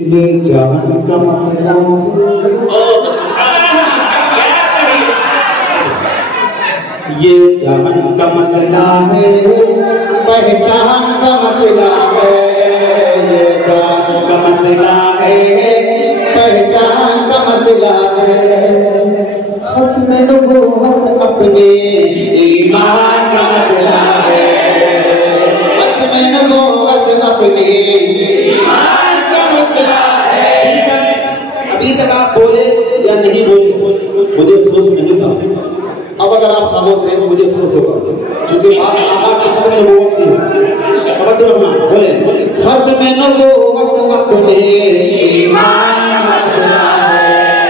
ये जहान का मसला ये जहान का मसला है, पहचान का मसला है। ये जहान का मसला है, पहचान का मसला है। खत्म नबूवत अपने ईमान का मसला है। खत्म नबूवत अपने ईमान का मसला है। अभी तक आप बोले या नहीं बोले, मुझे अफसोस नहीं था। अब अगर आप खामोश हैं मुझे अफसोस होगा, क्योंकि आका की खत्म नबूवत थी। तवज्जो रखना, बोले खत्म नबूवत अपने ईमान का मसला है।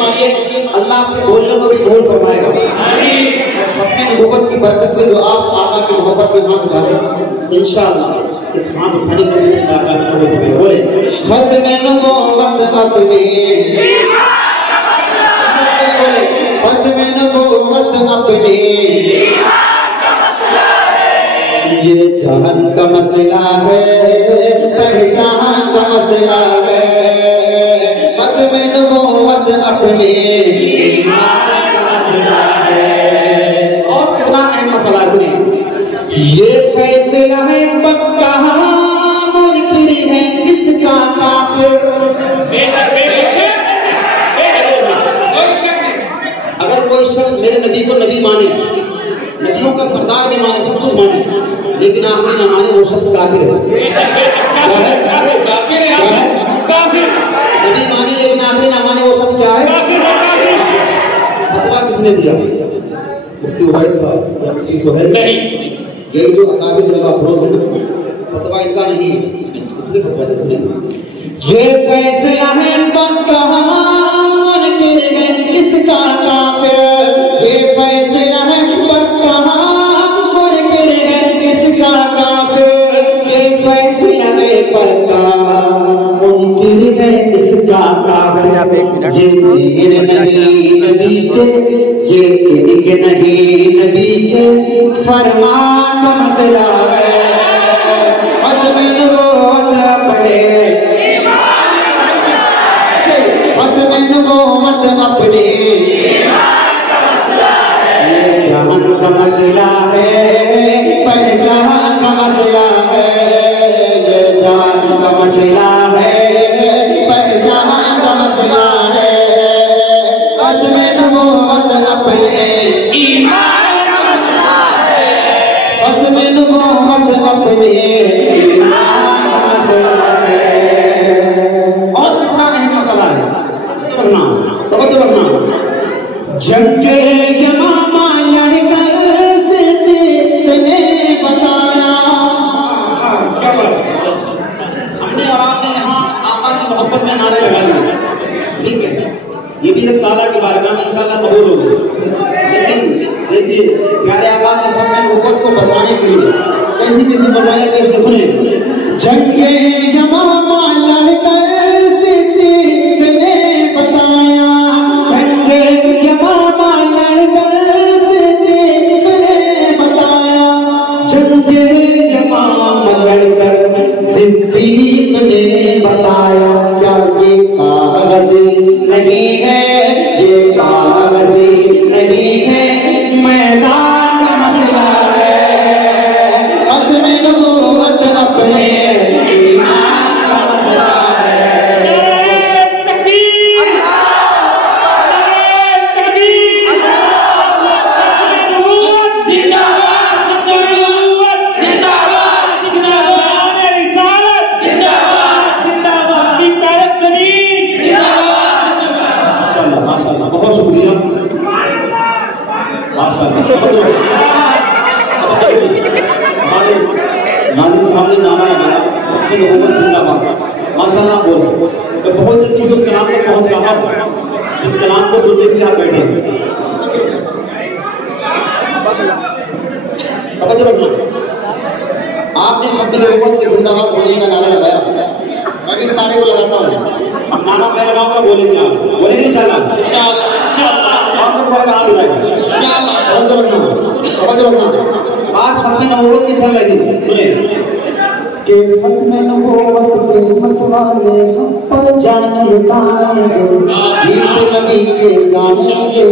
मानिए अल्लाह के बोलने को भी कबूल फरमाएगा। खत्म नबूवत की बरकत से जो आप आका की मोहब्बत में हाथ उठाए, इंशाअल्लाह इस हाथ उठाने को भी आका की कबूल फरमाएगा। बोले खत्म नबूवत अपने ईमान का मसला है। खत्म नबूवत अपने ईमान का मसला है। ये जहान का मसला है, पहचान का मसला है। खत्म नबूवत अपने ईमान का मसला है। और कितना अहम मसला है ये, फैसला है पक्का, मुनकिर है इसका काफिर। अगर कोई शख्स मेरे नबी को नबी माने, नबियों का सरदार भी माने, सब कुछ माने, लेकिन आखिरी न माने, वो शख्स काफिर है। नबी माने लेकिन आखिरी न माने, वो शख्स क्या है? फतवा किसने दिया? मुफ्ती उवैस साहब या मुफ्ती सुहैल? यही जो अकाबिर तलबा फरोज है ना, फतवा इनका नहीं है। कितने फतवा देते हैं? ये फैसला है पक्का, मुनकिर है इसका काफिर। ये फैसला है पक्का, मुनकिर है इसका काफिर। ये फैसला है पक्का, मुनकिर है इसका काफिर। ये मेरे नहीं नबी के, ये इनके नहीं नबी के फरमान का मसला है। खत्म नबूवत अपने ईमान का मसला है। खत्म नबूवत अपने ईमान का मसला है। ये जहान का मसला है, पहचान का मसला है। ये जहान का मसला है, पहचान का मसला है। खत्म नबूवत अपने ईमान का मसला है। खत्म नबूवत अपने ईमान का मसला है। और कितना अहम मसला है, तवज्जो रखना। जंगे यमामा लड़कर सिद्दीक़ ने बताया। हमने और आपने यहाँ आका की मोहब्बत में नारे लगा लिए, ठीक है, ये भी एक ताला की बारगाह में इंशाअल्लाह कबूल हो गए। लेकिन देखिए प्यारे आका की खत्म नबूवत को बचाने के लिए कैसी कैसी बर्बादियां पेश कर सुने। जंगे यमामा लड़कर सिद्दीक़ ने बताया। जंगे यमामा लड़कर सिद्दीक़ ने बताया। जंगे यमामा लड़कर सिद्दीक़ ने बताया। क्या ये कागज़ी नहीं है, ये कागज़ी नहीं है, मैदान का मसला है। खत्म नबूवत अपने ईमान का मसला है। बहुत शुक्रिया, हमारे नाज़िम साहब ने नारा लगाया, अपनी हुकूमत जिंदाबाद, माशाअल्लाह बोलो। मैं बहुत जल्दी से उस कलाम तक पहुंच रहा हूँ जिस कलाम को सुनने के लिए आप बैठे। तवज्जो रखना, आपने अपनी हुकूमत के जिंदाबाद होने का नारा लगाया, मैं भी इस नारे को लगाता हूँ। अब नारा मैं लगाऊंगा, बोलेंगे आप, बोलेंगे इंशाअल्लाह। तवज्जो रखना, बात खत्म नबूवत की चल रही थी। सुने के खत्म नबूवत के मत वाले हम पर जान लुटाएंगे, गीत नबी के गाएंगे,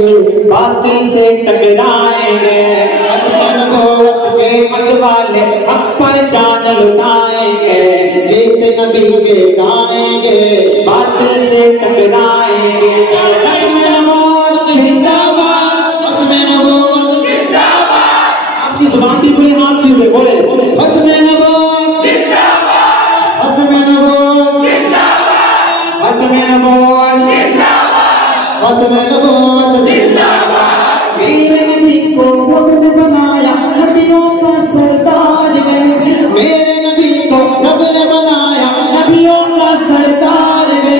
बातें से टकराएंगे। खत्म नबूवत के मत वाले हम पर जान लुटाएंगे, गीत नबी के गाएंगे, बातें से टकराएंगे। खत्म नबूवत जिंदाबाद, खत्म नबूवत जिंदाबाद। आपकी जुबान से पूरे हाथ में बोले खत्म नबूवत जिंदाबाद, खत्म नबूवत जिंदाबाद, खत्म नबूवत जिंदाबाद, खत्म नबूवत जिंदाबाद। मेरे नबी को रब ने बनाया नबियों का सरदार है, मेरे नबी को रब ने बनाया नबियों का सरदार है।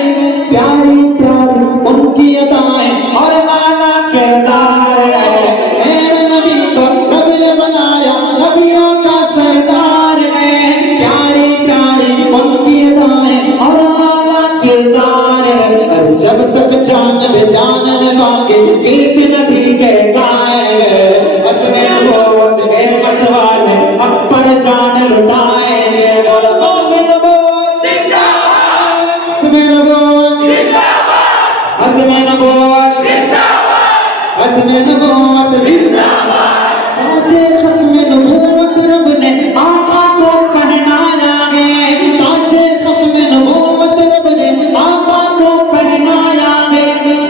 प्यारी प्यारी उनकी अदाएं और वाला किरदार है, मेरे नबी को रब ने बनाया नबियों का सरदार है। प्यारी प्यारी उनकी अदाएं और वाला किरदार है। जब तक जान में बाकी गीत नबी के गाएंगे, खत्म नबूवत के मत वाले हम पर जान लुटाएंगे। बोलो खत्म नबूवत जिंदाबाद, खत्म नबूवत जिंदाबाद, खत्म नबूवत जिंदाबाद, खत्म नबूवत जिंदाबाद। ताजे खत्म नबूवत रब ने आका को पहनाया है, ताजे खत्म नबूवत रब ने आका को पहनाया है।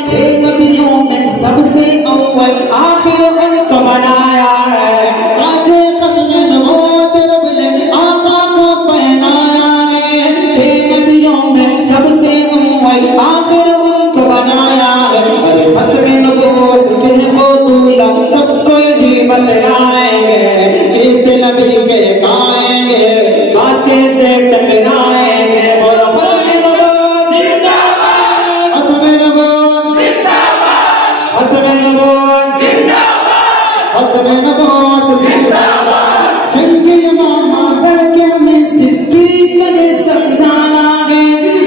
हे नबियों में सबसे अव्वल आखिर उनको बनाया है, ताजे खत्म नबूवत रब ने आका को पहनाया है। हे नबियों में सबसे अव्वल आखिर उनको बनाया है। अरे खत्म नबूवत के वो दूल्हा सबको यही बतलाएंगे, गीत नबी के गाएंगे, बातें से टकराएंगे। बोलो खत्म नबूवत जिंदाबाद, खत्म नबूवत जिंदाबाद, खत्म नबूवत जिंदाबाद, खत्म नबूवत जिंदाबाद। जंगे मामा लड़के हमें सिद्दीक ने समझाना है,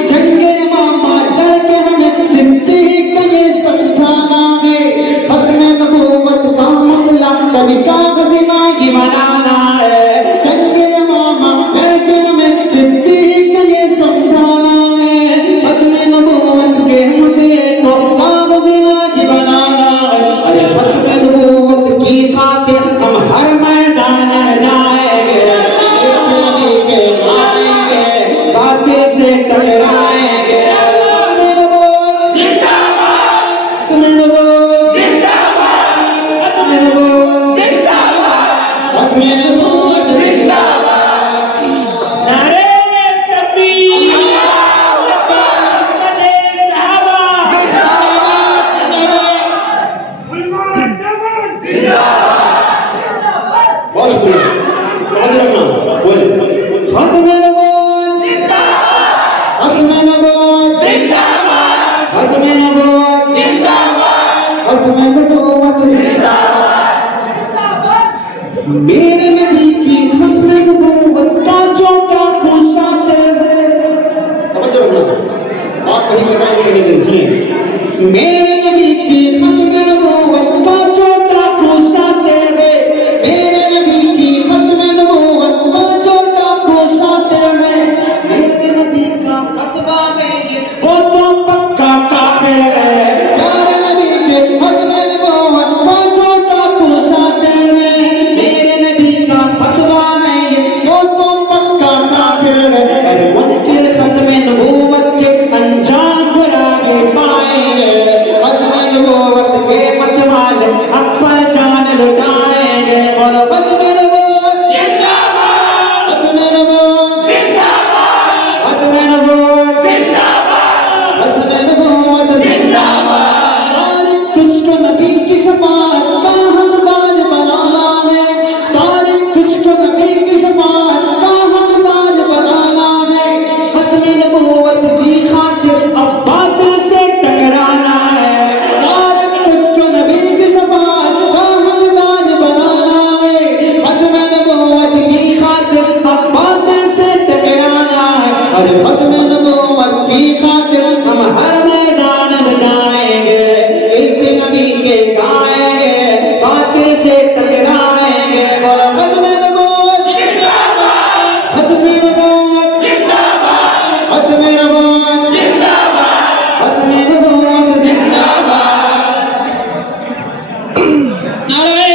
जंगे मामा लड़के हमें सिद्दीक ने समझाना है। खत्म नबूवत का मसला कभी कागज मांगी बनाना है, जंगे मामा लड़के हमें सिद्दीक ने समझाना है। खत्म नबूवत के मसले को कागज मांगी बनाना है। अरे खत्म नबूवत की खातिर हम हर मैदान में जाएंगे, गीत नबी के गाएंगे, बातें से टकराएंगे। खत्म नबूवत जिंदाबाद, खत्म नबूवत जिंदाबाद, खत्म नबूवत जिंदाबाद, खत्म नबूवत जिंदाबाद। नारे तकबीर, अल्लाहू अकबर, मदे सहाबा जिंदाबाद, उलमा जमान जिंदाबाद। बहुत शुक्रिया। बोले खत्म नबूवत जिंदाबाद, खत्म नबूवत जिंदाबाद, खत्म नबूवत जिंदाबाद, खत्म नबूवत जिंदाबाद। मेरे नबी की खत्म नबूवत का जो क्या खुशाते है, तवज्जो रखना, बात वही कर रहा हूं लेकिन सुनिए। मेरे नबी की खत्म नबूवत का जो क्या खुशाते है, मेरे नबी की खत्म नबूवत का जो क्या खुशाते है। मेरे नबी का फतवा है वो तो पक्का काफिर है, मेरे नबी के खत्म नबूवत का जो क्या खुशाते है। मेरे नबी का फतवा है वो तो पक्का काफिर है। अरे मुनकिर खत्म नबूवत के अंजाम पर आगे पाएंगे, नारायण